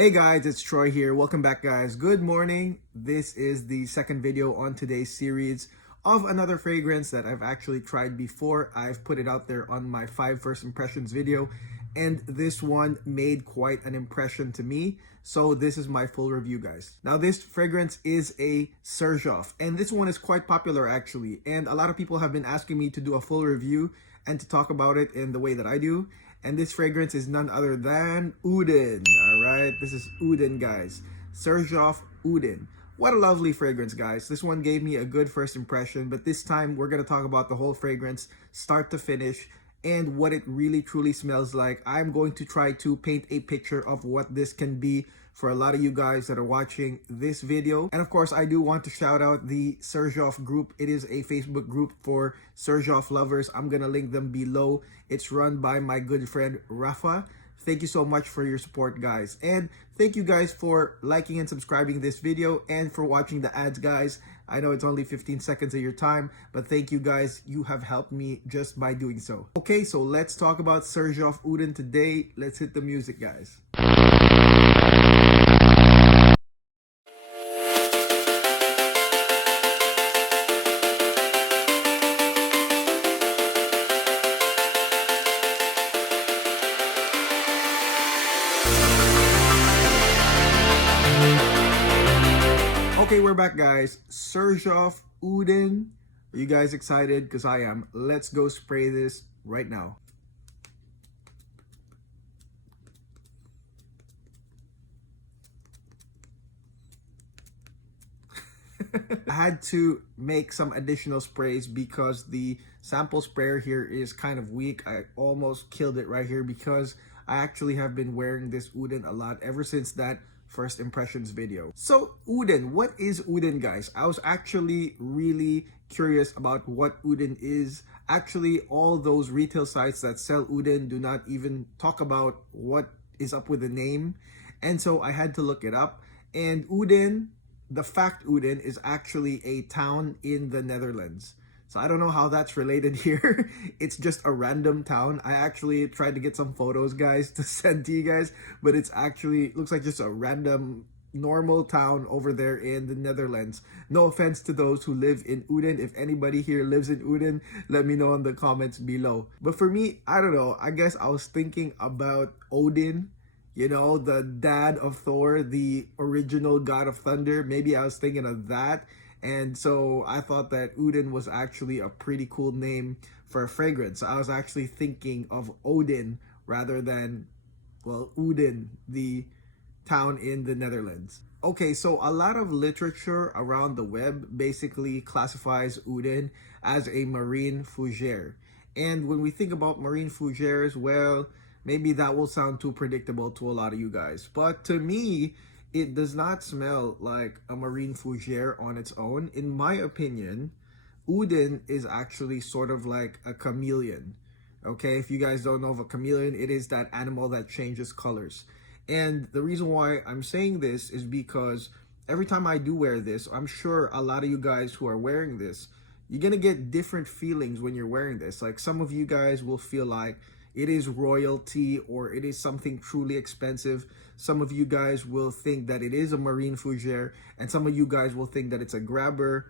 Hey guys, it's Troy here. Welcome back guys. Good morning. This is the second video on today's series of another fragrance that I've actually tried before. I've put it out there on my 5 first impressions video, and this one made quite an impression to me. So this is my full review guys. Now this fragrance is a Xerjoff, and this one is quite popular actually, and a lot of people have been asking me to do a full review and to talk about it in the way that I do. And this fragrance is none other than Uden. Alright, this is Uden guys. Xerjoff Uden. What a lovely fragrance guys. This one gave me a good first impression, but this time we're going to talk about the whole fragrance start to finish and what it really truly smells like. I'm going to try to paint a picture of what this can be for a lot of you guys that are watching this video. And of course, I do want to shout out the Xerjoff group. It is a Facebook group for Xerjoff lovers. I'm gonna link them below. It's run by my good friend Rafa. Thank you so much for your support guys, and thank you guys for liking and subscribing this video and for watching the ads guys. I know it's only 15 seconds of your time, but thank you guys. You have helped me just by doing so. Okay, so let's talk about Xerjoff Uden today. Let's hit the music guys. Okay, we're back guys. Xerjoff Uden. Are you guys excited? Because I am. Let's go spray this right now. I had to make some additional sprays because the sample sprayer here is kind of weak. I almost killed it right here because I actually have been wearing this Uden a lot ever since that first impressions video. So Uden, what is Uden guys? I was actually really curious about what Uden is. Actually, all those retail sites that sell Uden do not even talk about what is up with the name. And so I had to look it up. And Uden, the fact Uden is actually a town in the Netherlands. So I don't know how that's related here. It's just a random town. I actually tried to get some photos, guys, to send to you guys, but it's actually looks like just a random normal town over there in the Netherlands. No offense to those who live in Uden. If anybody here lives in Uden, let me know in the comments below. But for me, I don't know. I guess I was thinking about Odin, you know, the dad of Thor, the original god of thunder. Maybe I was thinking of that. And so I thought that Uden was actually a pretty cool name for a fragrance. I was actually thinking of Odin rather than, well, Uden, the town in the Netherlands. Okay, so a lot of literature around the web basically classifies Uden as a marine fougere. And when we think about marine fougères, well, maybe that will sound too predictable to a lot of you guys. But to me, it does not smell like a marine fougere on its own. In my opinion, Uden is actually sort of like a chameleon. Okay, if you guys don't know of a chameleon, it is that animal that changes colors. And the reason why I'm saying this is because every time I do wear this, I'm sure a lot of you guys who are wearing this, you're gonna get different feelings when you're wearing this. Like some of you guys will feel like it is royalty or it is something truly expensive. Some of you guys will think that it is a marine fougere, and some of you guys will think that it's a grabber.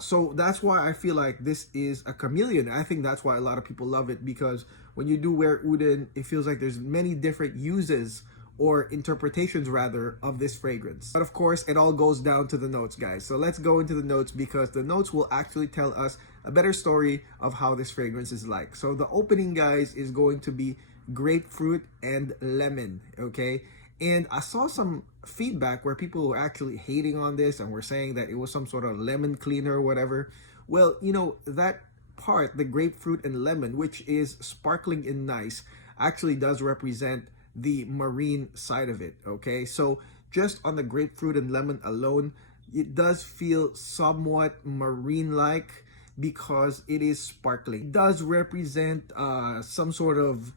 So that's why I feel like this is a chameleon. I think that's why a lot of people love it, because when you do wear Uden, it feels like there's many different uses or interpretations rather of this fragrance. But of course, it all goes down to the notes, guys. So let's go into the notes, because the notes will actually tell us a better story of how this fragrance is like. So the opening, guys, is going to be grapefruit and lemon, okay? And I saw some feedback where people were actually hating on this and were saying that it was some sort of lemon cleaner or whatever. Well, you know, that part, the grapefruit and lemon, which is sparkling and nice, actually does represent the marine side of it, okay? So just on the grapefruit and lemon alone, it does feel somewhat marine-like because it is sparkling. It does represent some sort of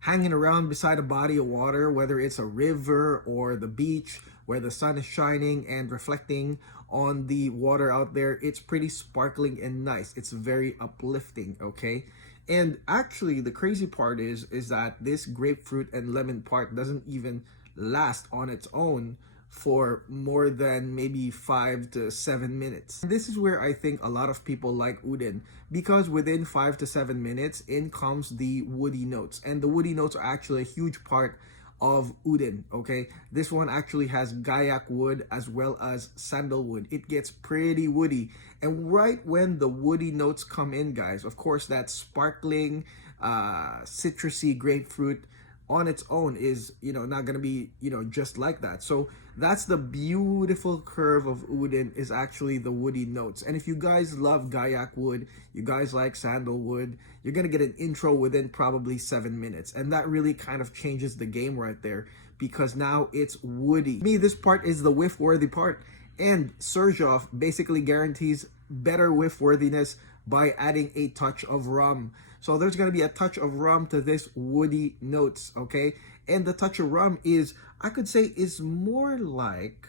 hanging around beside a body of water, whether it's a river or the beach where the sun is shining and reflecting on the water out there. It's pretty sparkling and nice. It's very uplifting, okay? And actually, the crazy part is that this grapefruit and lemon part doesn't even last on its own for more than maybe 5 to 7 minutes. This is where I think a lot of people like Uden, because within 5 to 7 minutes in comes the woody notes, and the woody notes are actually a huge part of Uden. Okay, this one actually has gaiac wood as well as sandalwood. It gets pretty woody, and right when the woody notes come in, guys, of course that sparkling citrusy grapefruit on its own is, not gonna be, just like that. So that's the beautiful curve of Uden, is actually the woody notes. And if you guys love gaiac wood, you guys like sandalwood, you're gonna get an intro within probably 7 minutes, and that really kind of changes the game right there, because now it's woody. To me, this part is the whiff worthy part, and Xerjoff basically guarantees better whiff worthiness by adding a touch of rum. So there's going to be a touch of rum to this woody notes, okay? And the touch of rum is, I could say, is more like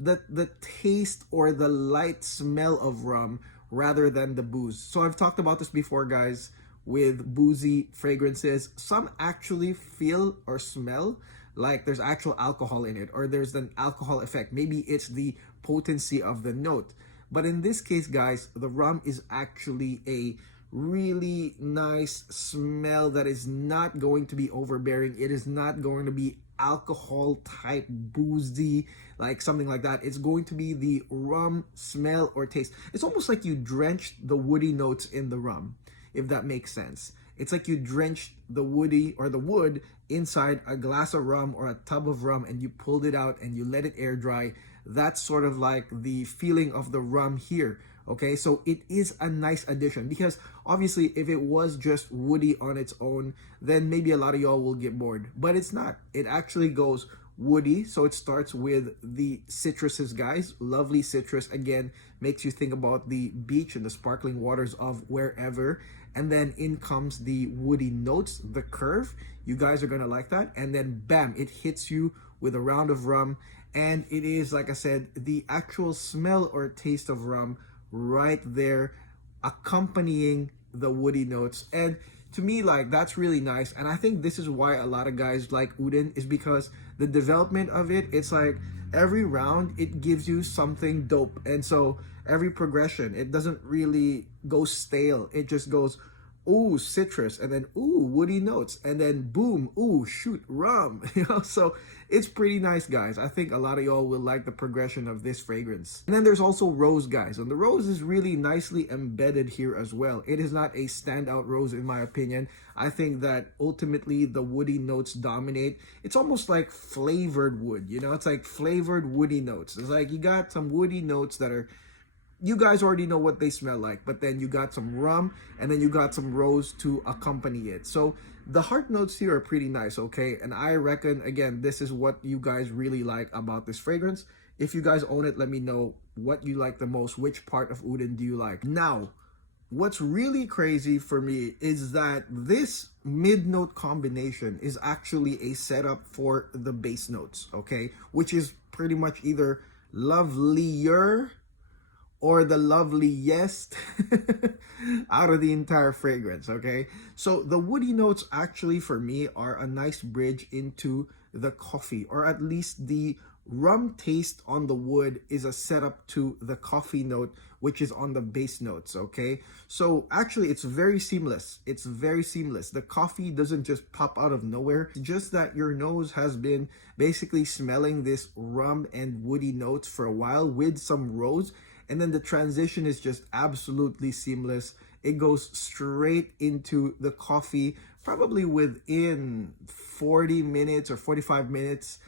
the taste or the light smell of rum rather than the booze. So I've talked about this before, guys, with boozy fragrances. Some actually feel or smell like there's actual alcohol in it, or there's an alcohol effect. Maybe it's the potency of the note. But in this case, guys, the rum is actually a really nice smell that is not going to be overbearing. It is not going to be alcohol type boozy, like something like that. It's going to be the rum smell or taste. It's almost like you drenched the woody notes in the rum, if that makes sense. It's like you drenched the woody or the wood inside a glass of rum or a tub of rum, and you pulled it out and you let it air dry. That's sort of like the feeling of the rum here. Okay, so it is a nice addition, because obviously if it was just woody on its own, then maybe a lot of y'all will get bored, but it's not. It actually goes woody. So it starts with the citruses, guys. Lovely citrus, again, makes you think about the beach and the sparkling waters of wherever. And then in comes the woody notes, the curve. You guys are gonna like that. And then bam, it hits you with a round of rum, and it is, like I said, the actual smell or taste of rum right there accompanying the woody notes. And to me, like, that's really nice. And I think this is why a lot of guys like Uden, is because the development of it, it's like every round it gives you something dope. And so every progression, it doesn't really go stale. It just goes, ooh, citrus, and then ooh, woody notes, and then boom, ooh, shoot, rum. So it's pretty nice, guys. I think a lot of y'all will like the progression of this fragrance. And then there's also rose, guys, and the rose is really nicely embedded here as well. It is not a standout rose in my opinion. I think that ultimately the woody notes dominate. It's almost like flavored wood, it's like flavored woody notes. It's like you got some woody notes that are, you guys already know what they smell like, but then you got some rum, and then you got some rose to accompany it. So the heart notes here are pretty nice, okay? And I reckon, again, this is what you guys really like about this fragrance. If you guys own it, let me know what you like the most. Which part of Uden do you like? Now, what's really crazy for me is that this mid-note combination is actually a setup for the base notes, okay? Which is pretty much either lovelier or the loveliest out of the entire fragrance, okay? So the woody notes actually for me are a nice bridge into the coffee, or at least the rum taste on the wood is a setup to the coffee note, which is on the base notes, okay? So actually it's very seamless. It's very seamless. The coffee doesn't just pop out of nowhere. It's just that your nose has been basically smelling this rum and woody notes for a while with some rose, and then the transition is just absolutely seamless. It goes straight into the coffee, probably within 40 minutes or 45 minutes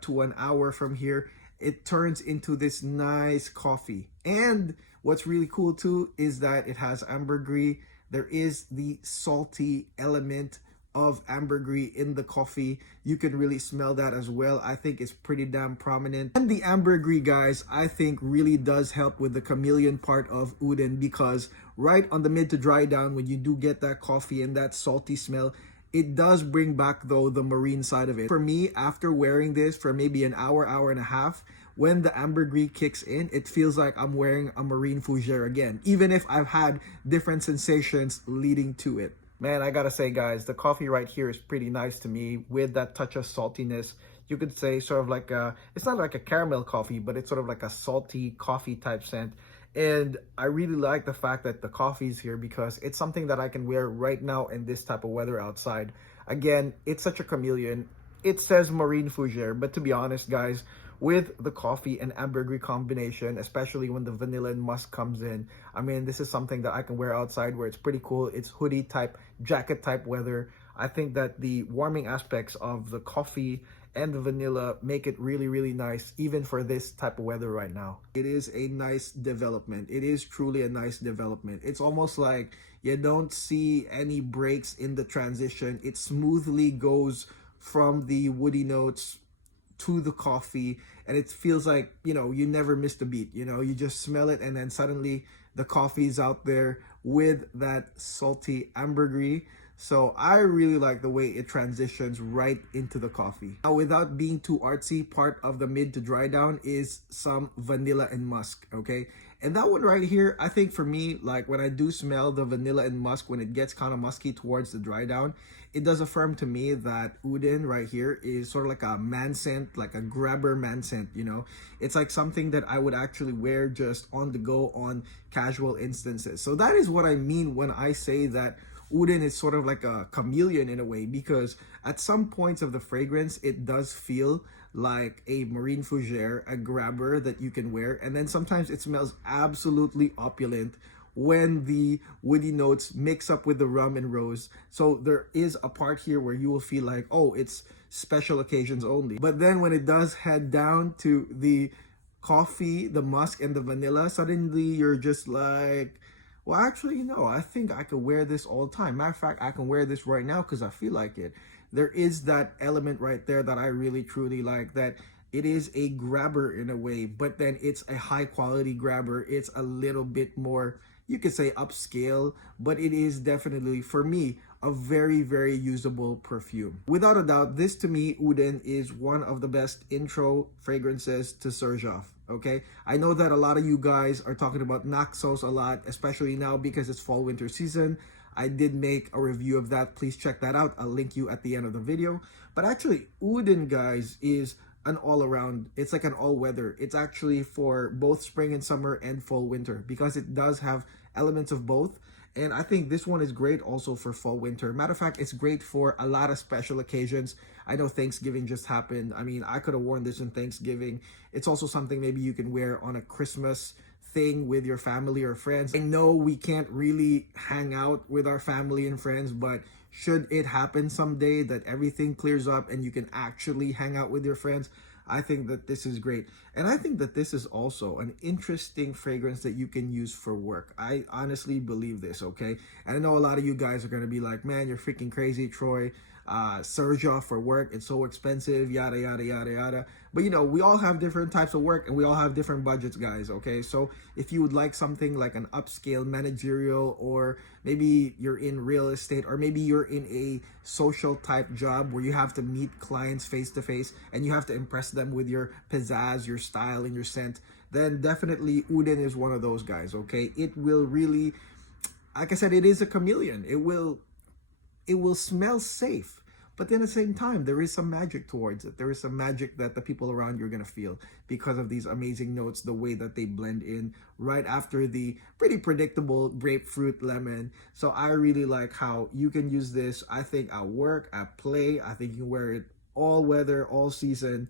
to an hour from here. It turns into this nice coffee. And what's really cool too is that it has ambergris. There is the salty element of ambergris in the coffee. You can really smell that as well. I think it's pretty damn prominent. And the ambergris, guys, I think really does help with the chameleon part of Uden, because right on the mid to dry down, when you do get that coffee and that salty smell, it does bring back though the marine side of it. For me, after wearing this for maybe an hour, hour and a half, when the ambergris kicks in, it feels like I'm wearing a marine fougere again, even if I've had different sensations leading to it. Man, I gotta say, guys, the coffee right here is pretty nice to me with that touch of saltiness. you could say sort of like a, it's not like a caramel coffee, but it's sort of like a salty coffee type scent. And I really like the fact that the coffee is here because it's something that I can wear right now in this type of weather outside. Again, it's such a chameleon. It says marine fougere, but to be honest, guys, with the coffee and ambergris combination, especially when the vanilla and musk comes in, I mean, this is something that I can wear outside where it's pretty cool. It's hoodie type, jacket type weather. I think that the warming aspects of the coffee and the vanilla make it really, really nice, even for this type of weather right now. It is a nice development. It is truly a nice development. It's almost like you don't see any breaks in the transition. It smoothly goes from the woody notes to the coffee, and it feels like, you know, you never missed a beat. You know, you just smell it and then suddenly the coffee's out there with that salty ambergris. So I really like the way it transitions right into the coffee. Now, without being too artsy, part of the mid to dry down is some vanilla and musk, okay? And that one right here, I think for me, like when I do smell the vanilla and musk, when it gets kind of musky towards the dry down, it does affirm to me that Uden right here is sort of like a man scent, like a grabber man scent, you know? It's like something that I would actually wear just on the go on casual instances. So that is what I mean when I say that Uden is sort of like a chameleon in a way, because at some points of the fragrance, it does feel like a marine fougere, a grabber that you can wear. And then sometimes it smells absolutely opulent when the woody notes mix up with the rum and rose. So there is a part here where you will feel like, oh, it's special occasions only. But then when it does head down to the coffee, the musk, and the vanilla, suddenly you're just like, well, actually, you know, I think I could wear this all the time. Matter of fact, I can wear this right now because I feel like it. There is that element right there that I really truly like, that it is a grabber in a way, but then it's a high quality grabber. It's a little bit more, you could say, upscale, but it is definitely, for me, a very, very usable perfume. Without a doubt, this to me, Uden, is one of the best intro fragrances to Xerjoff. Okay, I know that a lot of you guys are talking about Naxos a lot, especially now because it's fall winter season. I did make a review of that. Please check that out. I'll link you at the end of the video. But actually, Uden, guys, is an all-around, it's like an all-weather. It's actually for both spring and summer and fall winter, because it does have elements of both. And I think this one is great also for fall winter. Matter of fact, it's great for a lot of special occasions. I know Thanksgiving just happened. I mean, I could have worn this on Thanksgiving. It's also something maybe you can wear on a Christmas thing with your family or friends. I know we can't really hang out with our family and friends, but should it happen someday that everything clears up and you can actually hang out with your friends, I think that this is great. And I think that this is also an interesting fragrance that you can use for work. I honestly believe this, okay? And I know a lot of you guys are going to be like, man, you're freaking crazy, Troy. Xerjoff for work, it's so expensive, yada, yada, yada, yada. But you know, we all have different types of work and we all have different budgets, guys, okay? So if you would like something like an upscale managerial, or maybe you're in real estate, or maybe you're in a social type job where you have to meet clients face to face and you have to impress them with your pizzazz, your style, and your scent, then definitely Uden is one of those guys, okay? It will really, like I said, it is a chameleon. It will smell safe, but then at the same time, there is some magic towards it. There is some magic that the people around you are going to feel because of these amazing notes, the way that they blend in right after the pretty predictable grapefruit lemon. So I really like how you can use this, I think, at work, at play. I think you can wear it all weather, all season.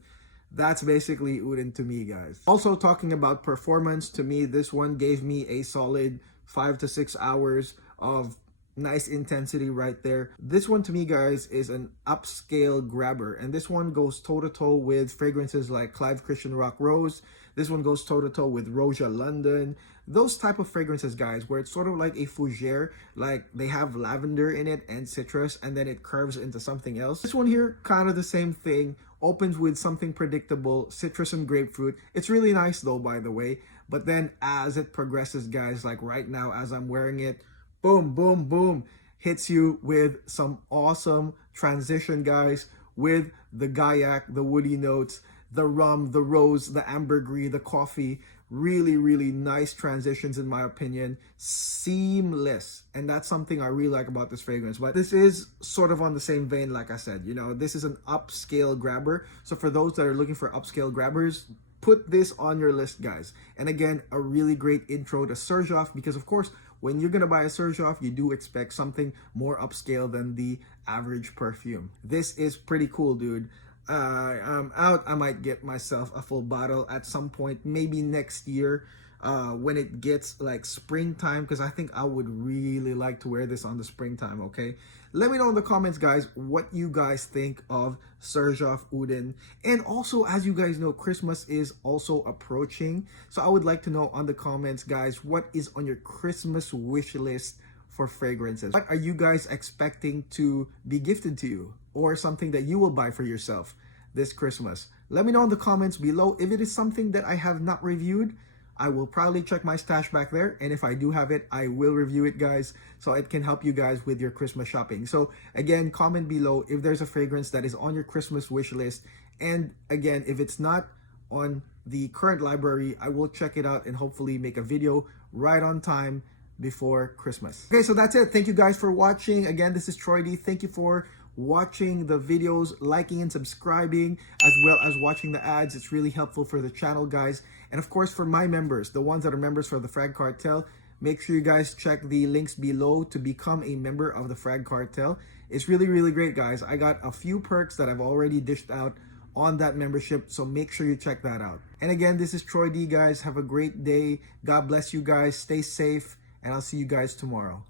That's basically Uden to me, guys. Also, talking about performance, to me, this one gave me a solid 5 to 6 hours of nice intensity right there. This one to me, guys, is an upscale grabber, and this one goes toe-to-toe with fragrances like Clive Christian Rock Rose. This one goes toe-to-toe with Roja London. Those type of fragrances, guys, where it's sort of like a fougere, like they have lavender in it and citrus, and then it curves into something else. This one here, kind of the same thing, opens with something predictable, citrus and grapefruit. It's really nice though, by the way. But then as it progresses, guys, like right now as I'm wearing it, boom, boom, boom, hits you with some awesome transition, guys, with the gaiac, the woody notes, the rum, the rose, the ambergris, the coffee, really nice transitions in my opinion, seamless, and that's something I really like about this fragrance. But this is sort of on the same vein, like I said, you know, this is an upscale grabber. So for those that are looking for upscale grabbers, put this on your list, guys. And again, a really great intro to Xerjoff, because of course when you're gonna buy a Xerjoff, you do expect something more upscale than the average perfume. This is pretty cool, dude. I'm out. I might get myself a full bottle at some point, maybe next year, when it gets like springtime, because I think I would really like to wear this on the springtime. Okay, let me know in the comments, guys, what you guys think of Xerjoff Uden. And also, as you guys know, Christmas is also approaching, so I would like to know on the comments, guys, what is on your Christmas wish list for fragrances. What are you guys expecting to be gifted to you, or something that you will buy for yourself this Christmas? Let me know in the comments below. If it is something that I have not reviewed, I will probably check my stash back there, and if I do have it, I will review it, guys, so it can help you guys with your Christmas shopping. So again, comment below if there's a fragrance that is on your Christmas wish list, and again, if it's not on the current library, I will check it out and hopefully make a video right on time before Christmas. Okay, so that's it. Thank you guys for watching. Again, this is Troy D. Thank you for watching the videos, liking and subscribing, as well as watching the ads. It's really helpful for the channel, guys. And of course, for my members, the ones that are members for the Frag Cartel, make sure you guys check the links below to become a member of the Frag Cartel. It's really great, guys. I got a few perks that I've already dished out on that membership, so make sure you check that out. And again, this is Troy D, guys. Have a great day. God bless you guys. Stay safe, and I'll see you guys tomorrow.